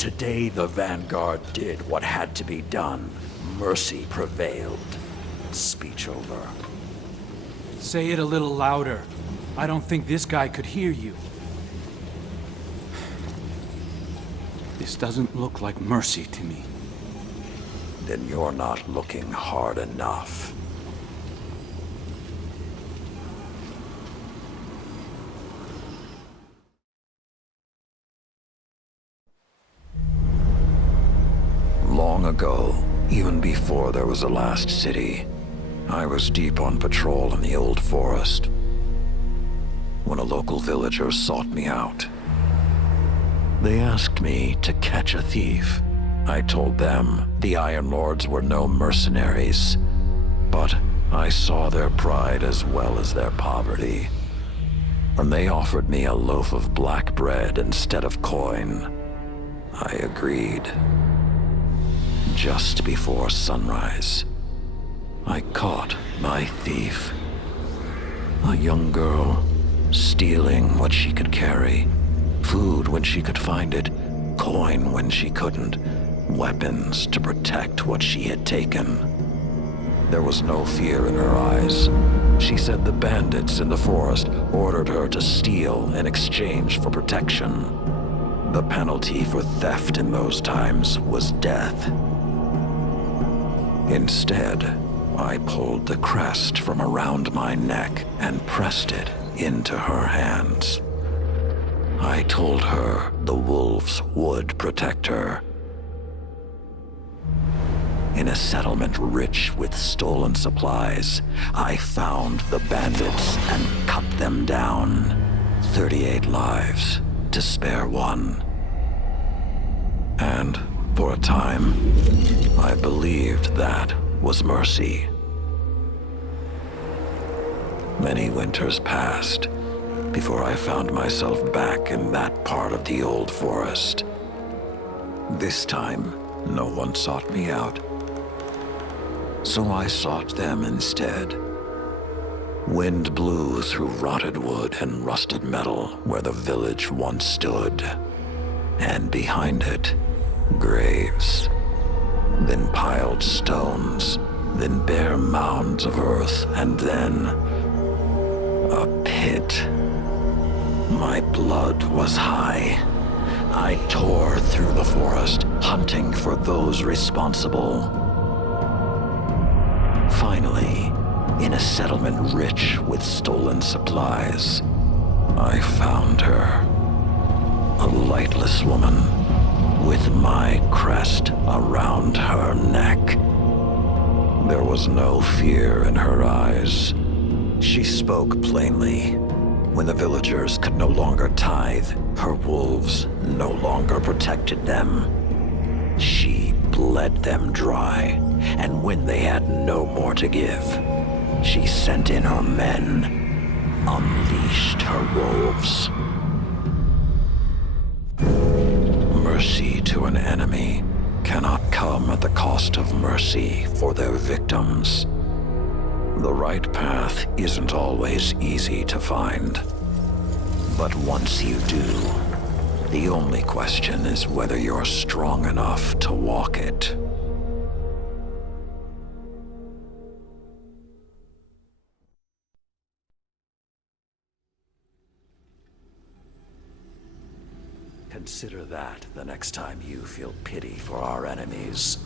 today the Vanguard did what had to be done. Mercy prevailed. Speech over. Say it a little louder. I don't think this guy could hear you. This doesn't look like mercy to me. Then you're not looking hard enough. Long ago, even before there was a last city, I was deep on patrol in the old forest when a local villager sought me out. They asked me to catch a thief. I told them the Iron Lords were no mercenaries, but I saw their pride as well as their poverty. When they offered me a loaf of black bread instead of coin, I agreed. Just before sunrise, I caught my thief. A young girl, stealing what she could carry. Food when she could find it, coin when she couldn't, weapons to protect what she had taken. There was no fear in her eyes. She said the bandits in the forest ordered her to steal in exchange for protection. The penalty for theft in those times was death. Instead, I pulled the crest from around my neck and pressed it into her hands. I told her the wolves would protect her. In a settlement rich with stolen supplies, I found the bandits and cut them down. 38 lives to spare one. And for a time, I believed that was mercy. Many winters passed before I found myself back in that part of the old forest. This time, no one sought me out. So I sought them instead. Wind blew through rotted wood and rusted metal where the village once stood. And behind it, graves. Then piled stones, then bare mounds of earth, and then a pit. My blood was high. I tore through the forest, hunting for those responsible. Finally, in a settlement rich with stolen supplies, I found her. A lightless woman with my crest around her neck. There was no fear in her eyes. She spoke plainly. When the villagers could no longer tithe, her wolves no longer protected them. She bled them dry, and when they had no more to give, she sent in her men, unleashed her wolves. Mercy to an enemy cannot come at the cost of mercy for their victims. The right path isn't always easy to find. But once you do, the only question is whether you're strong enough to walk it. Consider that the next time you feel pity for our enemies.